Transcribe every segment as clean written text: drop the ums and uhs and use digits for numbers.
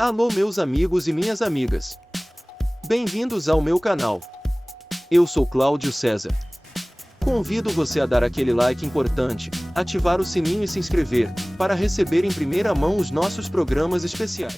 Alô meus amigos e minhas amigas. Bem-vindos ao meu canal. Eu sou Cláudio César. Convido você a dar aquele like importante, ativar o sininho e se inscrever, para receber em primeira mão os nossos programas especiais.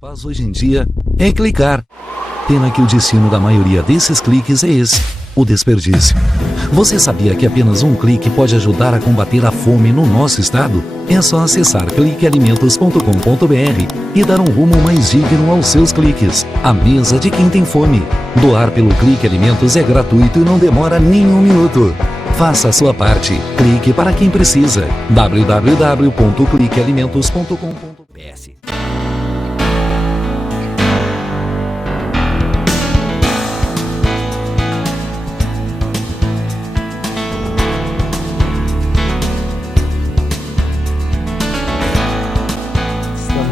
Faz hoje em dia é clicar. Pena que o destino da maioria desses cliques é esse, o desperdício. Você sabia que apenas um clique pode ajudar a combater a fome no nosso estado? É só acessar cliquealimentos.com.br e dar um rumo mais digno aos seus cliques. A mesa de quem tem fome. Doar pelo Clique Alimentos é gratuito e não demora nem um minuto. Faça a sua parte. Clique para quem precisa. www.cliquealimentos.com.br.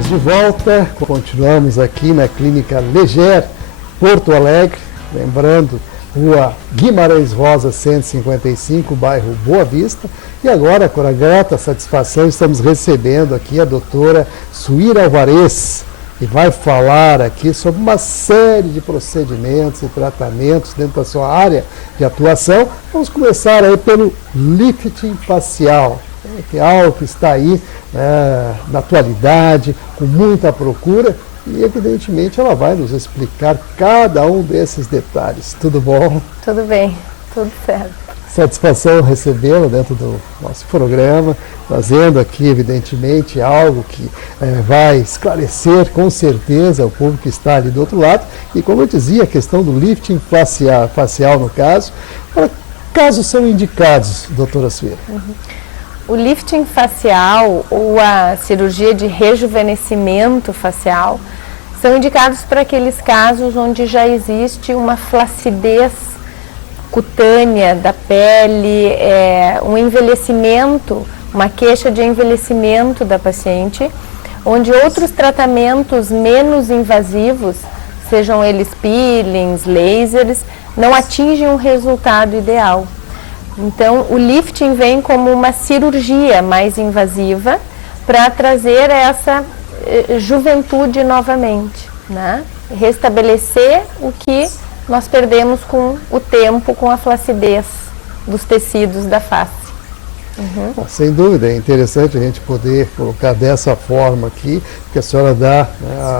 De volta, continuamos aqui na Clínica Leger, Porto Alegre, lembrando, Rua Guimarães Rosa 155, bairro Boa Vista, e agora, com a grata satisfação, estamos recebendo aqui a doutora Suíra Alvarez, que vai falar aqui sobre uma série de procedimentos e tratamentos dentro da sua área de atuação. Vamos começar aí pelo lifting facial, que é algo que está aí na atualidade, com muita procura, e evidentemente ela vai nos explicar cada um desses detalhes. Tudo bom? Tudo bem, tudo certo. Satisfação recebê-la dentro do nosso programa, trazendo aqui evidentemente algo que vai esclarecer com certeza o público que está ali do outro lado, e como eu dizia, a questão do lifting facial no caso, para casos são indicados, doutora Suíra. O lifting facial ou a cirurgia de rejuvenescimento facial são indicados para aqueles casos onde já existe uma flacidez cutânea da pele, um envelhecimento, uma queixa de envelhecimento da paciente, onde outros tratamentos menos invasivos, sejam eles peelings, lasers, não atingem o resultado ideal. Então, o lifting vem como uma cirurgia mais invasiva para trazer essa juventude novamente, né? Restabelecer o que nós perdemos com o tempo, com a flacidez dos tecidos da face. Bom, sem dúvida, é interessante a gente poder colocar dessa forma aqui, porque a senhora dá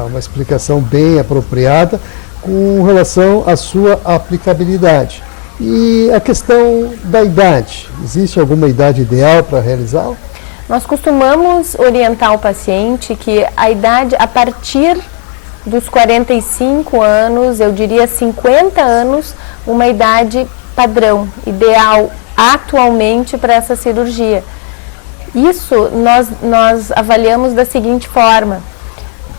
uma explicação bem apropriada com relação à sua aplicabilidade. E a questão da idade, existe alguma idade ideal para realizá-lo? Nós costumamos orientar o paciente que a idade, a partir dos 45 anos, eu diria 50 anos, uma idade padrão, ideal atualmente para essa cirurgia. Isso nós avaliamos da seguinte forma.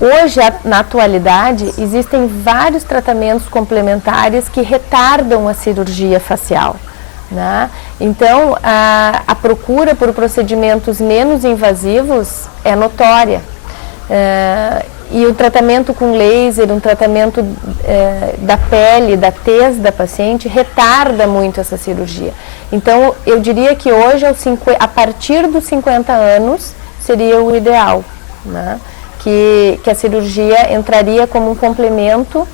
Hoje, na atualidade, existem vários tratamentos complementares que retardam a cirurgia facial, né? Então, a procura por procedimentos menos invasivos é notória. E o tratamento com laser, um tratamento da pele, da tez da paciente, retarda muito essa cirurgia. Então, eu diria que hoje, a partir dos 50 anos, seria o ideal, né? Que a cirurgia entraria como um complemento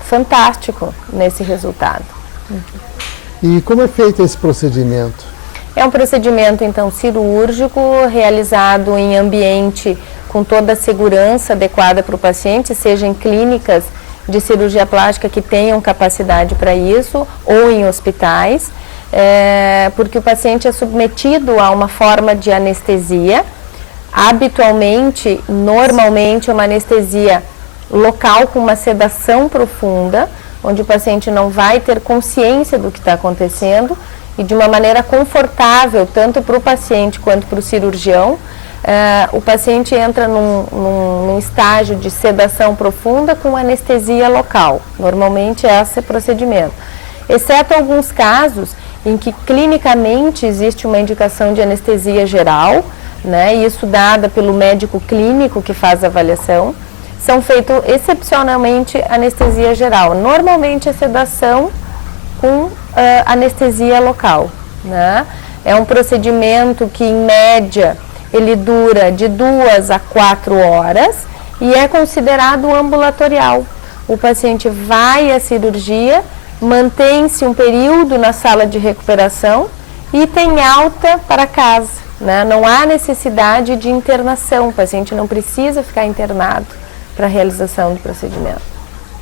fantástico nesse resultado. E como é feito esse procedimento? É um procedimento, então, cirúrgico, realizado em ambiente com toda a segurança adequada para o paciente, seja em clínicas de cirurgia plástica que tenham capacidade para isso, ou em hospitais, porque o paciente é submetido a uma forma de anestesia. Habitualmente, normalmente, é uma anestesia local com uma sedação profunda, onde o paciente não vai ter consciência do que está acontecendo e de uma maneira confortável, tanto para o paciente quanto para o cirurgião, o paciente entra num estágio de sedação profunda com anestesia local. Normalmente é esse procedimento. Exceto alguns casos em que clinicamente existe uma indicação de anestesia geral, né, isso dada pelo médico clínico que faz a avaliação, são feitos excepcionalmente anestesia geral. Normalmente é sedação com anestesia local, né? É um procedimento que, em média, ele dura de 2 a 4 horas e é considerado ambulatorial. O paciente vai à cirurgia, mantém-se um período na sala de recuperação e tem alta para casa, né? Não há necessidade de internação, o paciente não precisa ficar internado para a realização do procedimento.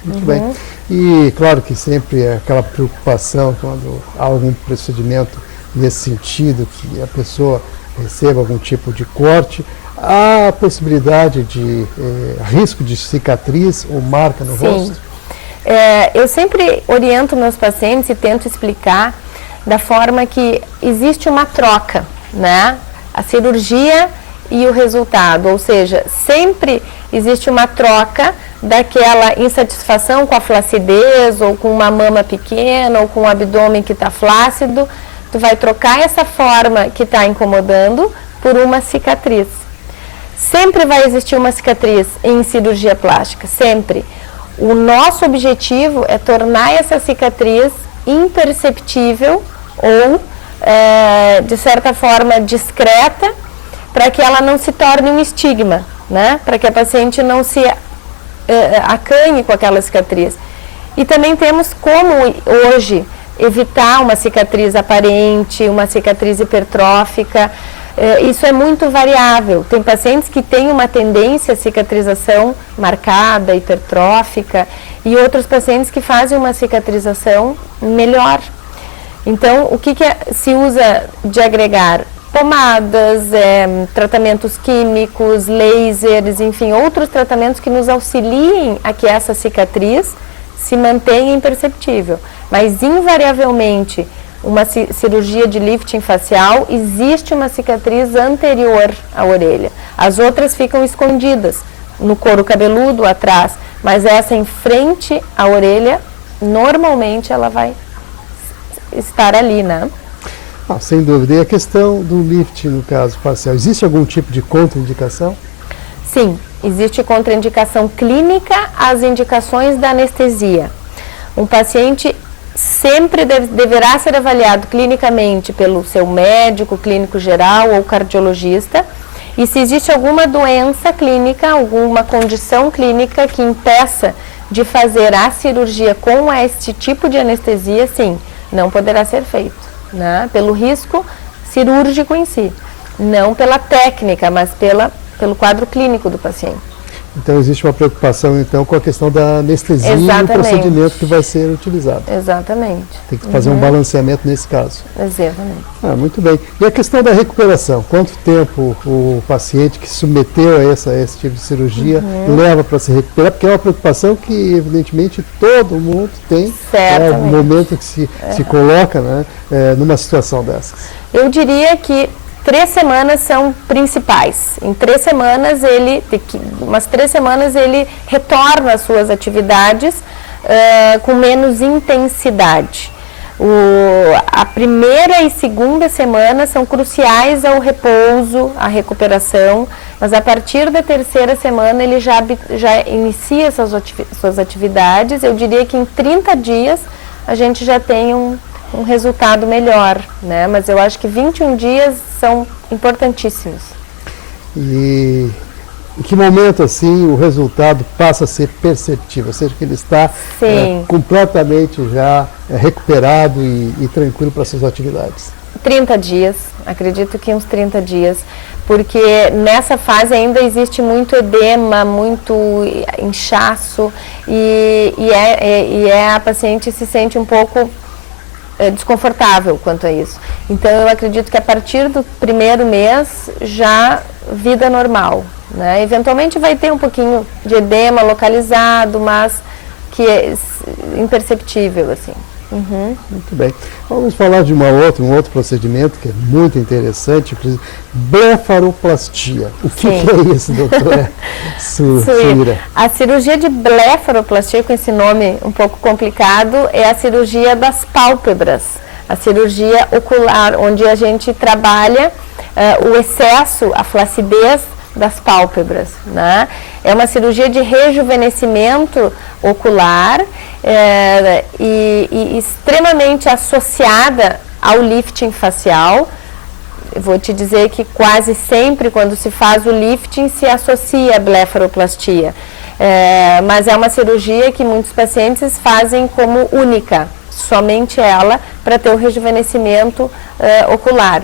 Muito bem. E claro que sempre é aquela preocupação quando há algum procedimento nesse sentido, que a pessoa receba algum tipo de corte, há a possibilidade de risco de cicatriz ou marca no rosto? Eu sempre oriento meus pacientes e tento explicar da forma que existe uma troca, né? A cirurgia e o resultado, ou seja, sempre existe uma troca daquela insatisfação com a flacidez ou com uma mama pequena ou com o abdômen que está flácido. Tu vai trocar essa forma que está incomodando por uma cicatriz. Sempre vai existir uma cicatriz em cirurgia plástica, sempre. O nosso objetivo é tornar essa cicatriz imperceptível ou, de certa forma, discreta, para que ela não se torne um estigma, né? Para que a paciente não se acanhe com aquela cicatriz. E também temos como, hoje, evitar uma cicatriz aparente, uma cicatriz hipertrófica. Isso é muito variável. Tem pacientes que têm uma tendência à cicatrização marcada, hipertrófica, e outros pacientes que fazem uma cicatrização melhor. Então, o que se usa de agregar? Pomadas, tratamentos químicos, lasers, enfim, outros tratamentos que nos auxiliem a que essa cicatriz se mantenha imperceptível. Mas, invariavelmente, uma cirurgia de lifting facial, existe uma cicatriz anterior à orelha. As outras ficam escondidas no couro cabeludo, atrás, mas essa em frente à orelha, normalmente ela vai estar ali, né? Sem dúvida. E a questão do lifting, no caso facial, existe algum tipo de contraindicação? Sim, existe contraindicação clínica às indicações da anestesia. Um paciente sempre deverá ser avaliado clinicamente pelo seu médico, clínico geral ou cardiologista. E se existe alguma doença clínica, alguma condição clínica que impeça de fazer a cirurgia com este tipo de anestesia, sim, não poderá ser feito, né? Pelo risco cirúrgico em si, não pela técnica, mas pelo quadro clínico do paciente. Então existe uma preocupação então com a questão da anestesia e o procedimento que vai ser utilizado. Exatamente. Tem que fazer um balanceamento nesse caso. Exatamente. Muito bem. E a questão da recuperação? Quanto tempo o paciente que se submeteu a esse tipo de cirurgia leva para se recuperar? Porque é uma preocupação que evidentemente todo mundo tem no momento que se coloca, né, numa situação dessas. Eu diria que 3 semanas são principais. Em 3 semanas umas 3 semanas ele retorna às suas atividades com menos intensidade. A primeira e segunda semana são cruciais ao repouso, à recuperação, mas a partir da 3ª semana ele já inicia suas atividades. Eu diria que em 30 dias a gente já tem um resultado melhor, né? Mas eu acho que 21 dias são importantíssimos. E em que momento, assim, o resultado passa a ser perceptível? Ou seja, que ele está completamente já recuperado e tranquilo para suas atividades? 30 dias, acredito que uns 30 dias, porque nessa fase ainda existe muito edema, muito inchaço e a paciente se sente um pouco desconfortável quanto a isso. Então eu acredito que a partir do 1º mês já vida normal, né? Eventualmente vai ter um pouquinho de edema localizado, mas que é imperceptível, assim. Muito bem. Vamos falar de um outro procedimento que é muito interessante, blefaroplastia. O que é isso, doutora Suíra? A cirurgia de blefaroplastia, com esse nome um pouco complicado, é a cirurgia das pálpebras, a cirurgia ocular, onde a gente trabalha o excesso, a flacidez das pálpebras, né? É uma cirurgia de rejuvenescimento ocular e extremamente associada ao lifting facial. Eu vou te dizer que quase sempre quando se faz o lifting se associa a blefaroplastia, mas é uma cirurgia que muitos pacientes fazem como única, somente ela, para ter o rejuvenescimento ocular.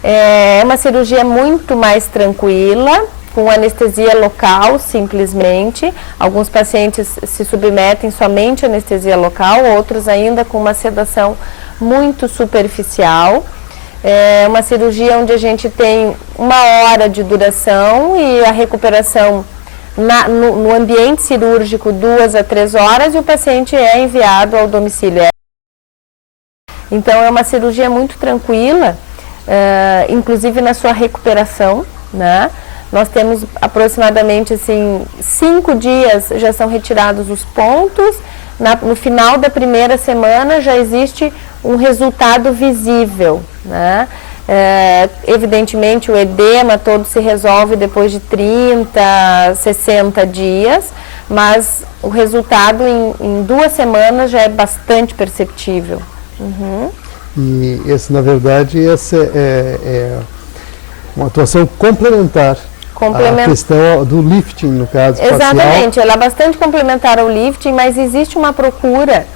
É uma cirurgia muito mais tranquila, com anestesia local, simplesmente. Alguns pacientes se submetem somente à anestesia local, outros ainda com uma sedação muito superficial. É uma cirurgia onde a gente tem 1 hora de duração e a recuperação no ambiente cirúrgico 2 a 3 horas e o paciente é enviado ao domicílio. Então é uma cirurgia muito tranquila, inclusive na sua recuperação, né? Nós temos aproximadamente assim, 5 dias já são retirados os pontos, no final da primeira semana já existe um resultado visível, né? Evidentemente o edema todo se resolve depois de 30, 60 dias, mas o resultado em 2 semanas já é bastante perceptível. E esse, na verdade, essa é uma atuação complementar à questão do lifting, no caso facial. Exatamente, ela é bastante complementar ao lifting, mas existe uma procura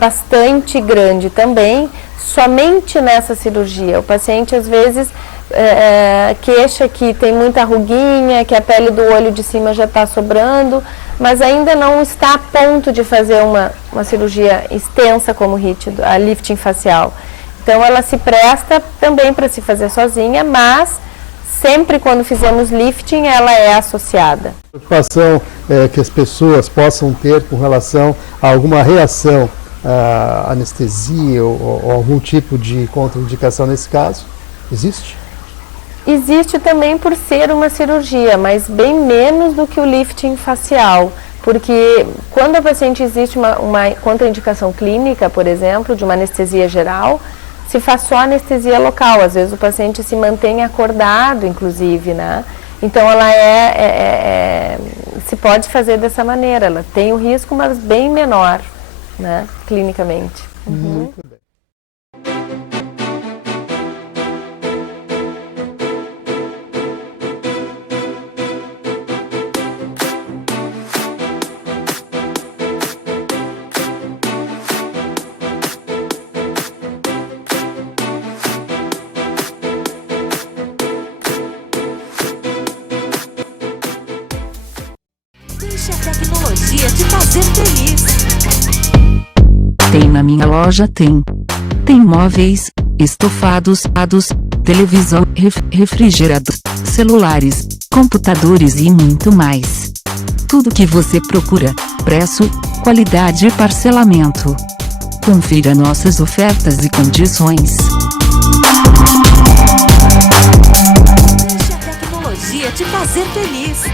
bastante grande também, somente nessa cirurgia. O paciente, às vezes, queixa que tem muita ruguinha, que a pele do olho de cima já está sobrando, mas ainda não está a ponto de fazer uma cirurgia extensa como a lifting facial. Então, ela se presta também para se fazer sozinha, mas sempre quando fizemos lifting, ela é associada. A preocupação que as pessoas possam ter com relação a alguma reação à anestesia ou algum tipo de contraindicação nesse caso, existe? Existe também por ser uma cirurgia, mas bem menos do que o lifting facial, porque quando a paciente existe uma contraindicação clínica, por exemplo, de uma anestesia geral, se faz só anestesia local, às vezes o paciente se mantém acordado, inclusive, né? Então ela se pode fazer dessa maneira, ela tem o risco, mas bem menor, né, clinicamente. Muito bem. Deixe a tecnologia te fazer feliz. Tem na minha loja, tem móveis, estofados, televisão, refrigerados, celulares, computadores e muito mais. Tudo que você procura, preço, qualidade e parcelamento. Confira nossas ofertas e condições. Deixe a tecnologia te fazer feliz.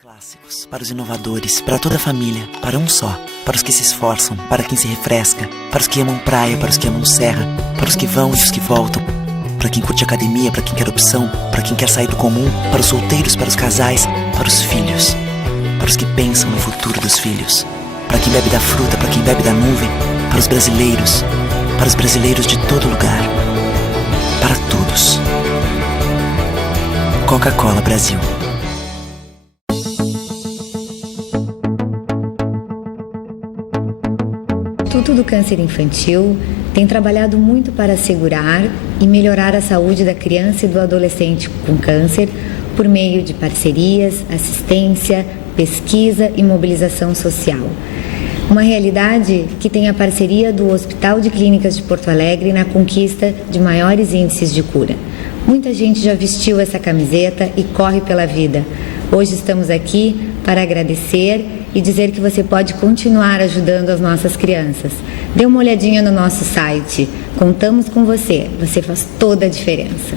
Clássicos, para os inovadores, para toda a família, para um só, para os que se esforçam, para quem se refresca, para os que amam praia, para os que amam serra, para os que vão e os que voltam, para quem curte academia, para quem quer opção, para quem quer sair do comum, para os solteiros, para os casais, para os filhos, para os que pensam no futuro dos filhos, para quem bebe da fruta, para quem bebe da nuvem, para os brasileiros de todo lugar, para todos. Coca-Cola Brasil. O Instituto do Câncer Infantil tem trabalhado muito para assegurar e melhorar a saúde da criança e do adolescente com câncer por meio de parcerias, assistência, pesquisa e mobilização social. Uma realidade que tem a parceria do Hospital de Clínicas de Porto Alegre na conquista de maiores índices de cura. Muita gente já vestiu essa camiseta e corre pela vida. Hoje estamos aqui para agradecer e dizer que você pode continuar ajudando as nossas crianças. Dê uma olhadinha no nosso site. Contamos com você. Você faz toda a diferença.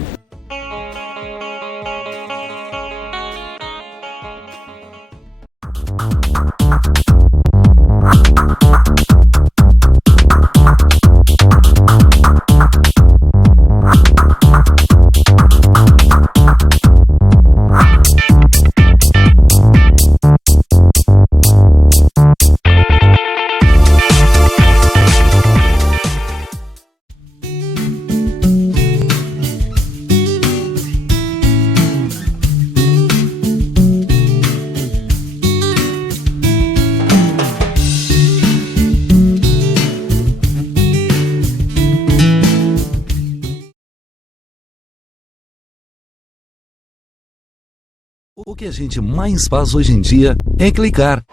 O que a gente mais faz hoje em dia é clicar.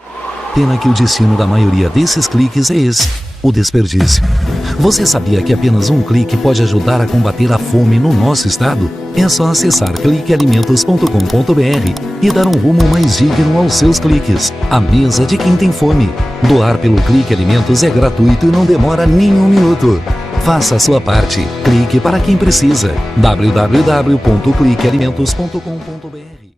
Pena que o destino da maioria desses cliques é esse, o desperdício. Você sabia que apenas um clique pode ajudar a combater a fome no nosso estado? É só acessar cliquealimentos.com.br e dar um rumo mais digno aos seus cliques. A mesa de quem tem fome. Doar pelo Clique Alimentos é gratuito e não demora nem um minuto. Faça a sua parte. Clique para quem precisa. www.cliquealimentos.com.br.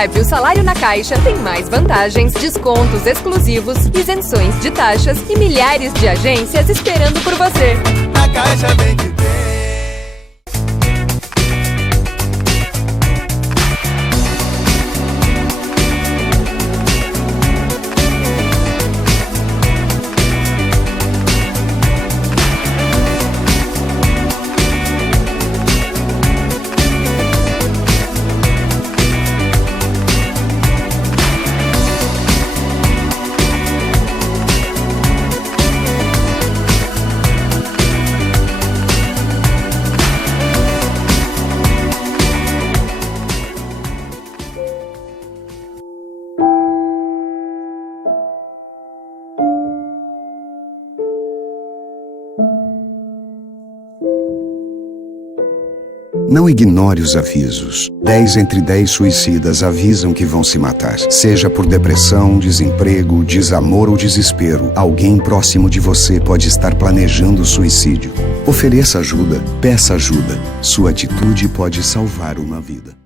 Recebe o salário na Caixa, tem mais vantagens, descontos exclusivos, isenções de taxas e milhares de agências esperando por você. Na Caixa vem que tem. Não ignore os avisos. 10 entre 10 suicidas avisam que vão se matar. Seja por depressão, desemprego, desamor ou desespero, alguém próximo de você pode estar planejando suicídio. Ofereça ajuda, peça ajuda. Sua atitude pode salvar uma vida.